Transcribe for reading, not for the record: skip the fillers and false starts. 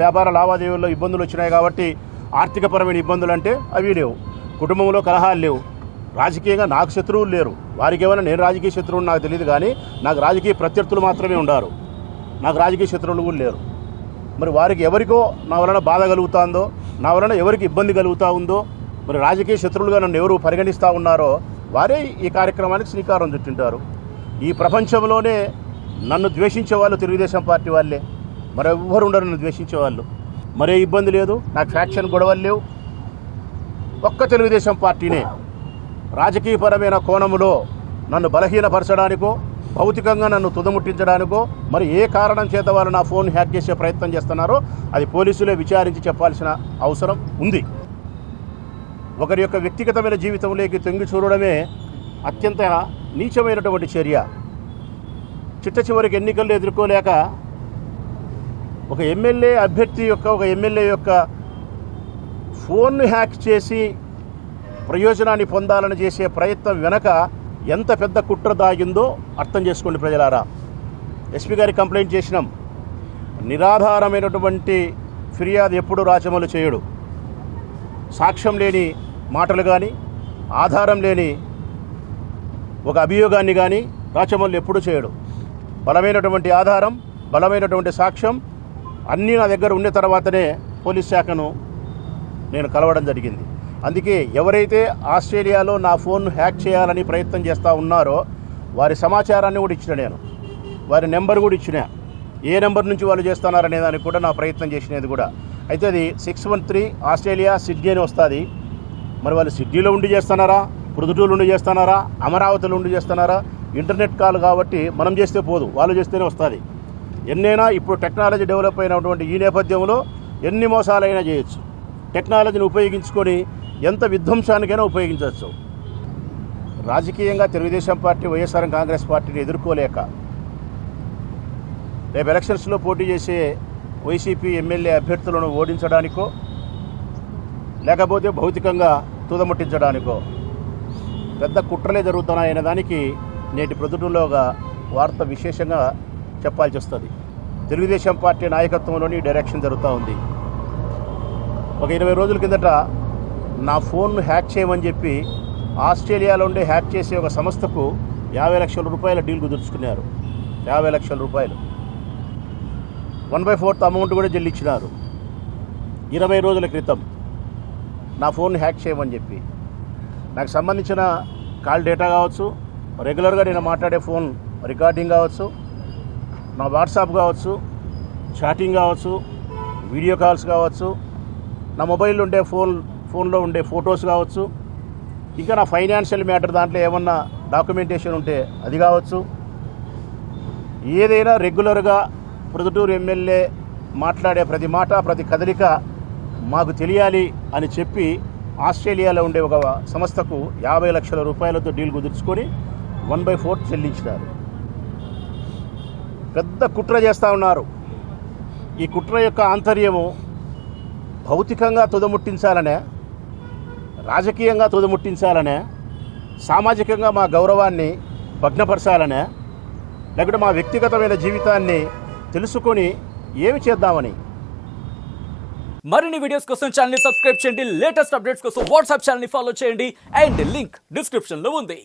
వ్యాపార లావాదేవీల్లో ఇబ్బందులు వచ్చినాయి కాబట్టి ఆర్థికపరమైన ఇబ్బందులు అంటే అవి లేవు, కుటుంబంలో కలహాలు లేవు, రాజకీయంగా నాకు శత్రువులు లేరు. వారికి ఏమైనా నేను రాజకీయ శత్రువుని నాకు తెలియదు, కానీ నాకు రాజకీయ ప్రత్యర్థులు మాత్రమే ఉండారు, నాకు రాజకీయ శత్రువులు కూడా లేరు. మరి వారికి ఎవరికో నా వలన బాధ కలుగుతుందో, నా వలన ఎవరికి ఇబ్బంది కలుగుతూ ఉందో, మరి రాజకీయ శత్రువులుగా నన్ను ఎవరు పరిగణిస్తూ ఉన్నారో వారే ఈ కార్యక్రమానికి శ్రీకారం చుట్టింటారు. ఈ ప్రపంచంలోనే నన్ను ద్వేషించే వాళ్ళు తెలుగుదేశం పార్టీ వాళ్ళే, మరెవ్వరు ఉండరు నన్ను ద్వేషించే వాళ్ళు. మరే ఇబ్బంది లేదు, నాకు ఫ్యాక్షన్ గొడవలు లేవు. ఒక్క తెలుగుదేశం పార్టీనే రాజకీయపరమైన కోణములో నన్ను బలహీనపరచడానికో, భౌతికంగా నన్ను తుదముట్టించడానికో, మరి ఏ కారణం చేత వాళ్ళు నా ఫోన్ హ్యాక్ చేసే ప్రయత్నం చేస్తున్నారో అది పోలీసులే విచారించి చెప్పాల్సిన అవసరం ఉంది. ఒకరి యొక్క వ్యక్తిగతమైన జీవితంలోకి తొంగి చూడడమే అత్యంత నీచమైనటువంటి చర్య. చిట్ట చివరికి ఎన్నికల్లో ఎదుర్కోలేక ఒక ఎమ్మెల్యే అభ్యర్థి యొక్క ఒక ఎమ్మెల్యే యొక్క ఫోన్ను హ్యాక్ చేసి ప్రయోజనాన్ని పొందాలని చేసే ప్రయత్నం వెనక ఎంత పెద్ద కుట్ర దాగిందో అర్థం చేసుకోండి ప్రజలారా. ఎస్పీ గారికి కంప్లైంట్ చేసినాం. నిరాధారమైనటువంటి ఫిర్యాదు ఎప్పుడు రాచమలు చేయడు. సాక్ష్యం లేని మాటలు కానీ, ఆధారం లేని ఒక అభియోగాన్ని కానీ రాచమల్లు ఎప్పుడు చేయడు. బలమైనటువంటి ఆధారం, బలమైనటువంటి సాక్ష్యం అన్నీ నా దగ్గర ఉన్న తర్వాతనే పోలీస్ శాఖను నేను కలవడం జరిగింది. అందుకే ఎవరైతే ఆస్ట్రేలియాలో నా ఫోన్ హ్యాక్ చేయాలని ప్రయత్నం చేస్తూ ఉన్నారో వారి సమాచారాన్ని కూడా ఇచ్చిన, నేను వారి నెంబర్ కూడా ఇచ్చిన, ఏ నెంబర్ నుంచి వాళ్ళు చేస్తున్నారనే దానికి కూడా నా ప్రయత్నం చేసినది కూడా. అయితే అది 613 ఆస్ట్రేలియా సిడ్నీ అని వస్తుంది. మరి వాళ్ళు సిడ్నీలో ఉండి చేస్తున్నారా, ప్రొద్దుటూరులో ఉండి చేస్తున్నారా, అమరావతిలో ఉండి చేస్తున్నారా? ఇంటర్నెట్ కాల్ కాబట్టి మనం చేస్తే పోదు, వాళ్ళు చేస్తేనే వస్తుంది. ఎన్నైనా ఇప్పుడు టెక్నాలజీ డెవలప్ అయినటువంటి ఈ నేపథ్యంలో ఎన్ని మోసాలైనా చేయొచ్చు. టెక్నాలజీని ఉపయోగించుకొని ఎంత విధ్వంసానికైనా ఉపయోగించవచ్చు. రాజకీయంగా తెలుగుదేశం పార్టీ, వైఎస్ఆర్ కాంగ్రెస్ పార్టీని ఎదుర్కోలేక రేపు ఎలక్షన్స్లో పోటీ చేసే వైసీపీ ఎమ్మెల్యే అభ్యర్థులను ఓడించడానికో లేకపోతే భౌతికంగా తుదముట్టించడానికో పెద్ద కుట్రలే జరుగుతున్నాయనే దానికి నేటి ప్రొద్దుటూరులో ఒక వార్త విశేషంగా చెప్పాల్సి వస్తుంది. తెలుగుదేశం పార్టీ నాయకత్వంలోని డైరెక్షన్ జరుగుతూ ఉంది. ఒక 20 రోజుల కిందట నా ఫోన్ హ్యాక్ చేయమని చెప్పి ఆస్ట్రేలియాలో ఉండే హ్యాక్ చేసే ఒక సంస్థకు 50 లక్షల రూపాయల డీల్ కుదుర్చుకున్నారు. 50 లక్షల రూపాయలు 1/4 అమౌంట్ కూడా చెల్లించినారు. 20 రోజుల క్రితం నా ఫోన్ హ్యాక్ చేయమని చెప్పి నాకు సంబంధించిన కాల్ డేటా కావచ్చు, రెగ్యులర్గా నేను మాట్లాడే ఫోన్ రికార్డింగ్ కావచ్చు, నా వాట్సాప్ కావచ్చు, చాటింగ్ కావచ్చు, వీడియో కాల్స్ కావచ్చు, నా మొబైల్లో ఉండే ఫోన్లో ఉండే ఫొటోస్ కావచ్చు, ఇంకా నా ఫైనాన్షియల్ మ్యాటర్ దాంట్లో ఏమన్నా డాక్యుమెంటేషన్ ఉంటే అది కావచ్చు, ఏదైనా రెగ్యులర్గా ప్రొద్దుటూరు ఎమ్మెల్యే మాట్లాడే ప్రతి మాట, ప్రతి కదలిక మాకు తెలియాలి అని చెప్పి ఆస్ట్రేలియాలో ఉండే ఒక సంస్థకు 50 లక్షల రూపాయలతో డీల్ కుదుర్చుకొని 1/4 చెల్లించినారు. పెద్ద కుట్ర చేస్తూ ఉన్నారు. ఈ కుట్ర యొక్క ఆంతర్యము భౌతికంగా తుదముట్టించాలనే, రాజకీయంగా తుదముట్టించాలనే, సామాజికంగా మా గౌరవాన్ని భగ్నపరచాలనే, లేకుంటే మా వ్యక్తిగతమైన జీవితాన్ని తెలుసుకొని ఏమి చేద్దామని. మరిన్ని వీడియోస్ కోసం ఛానల్ ని సబ్స్క్రైబ్ చేయండి. లేటెస్ట్ అప్డేట్స్ కోసం వాట్సాప్ ఛానల్ ని ఫాలో చేయండి. అండ్ లింక్ డిస్క్రిప్షన్ లో ఉంది.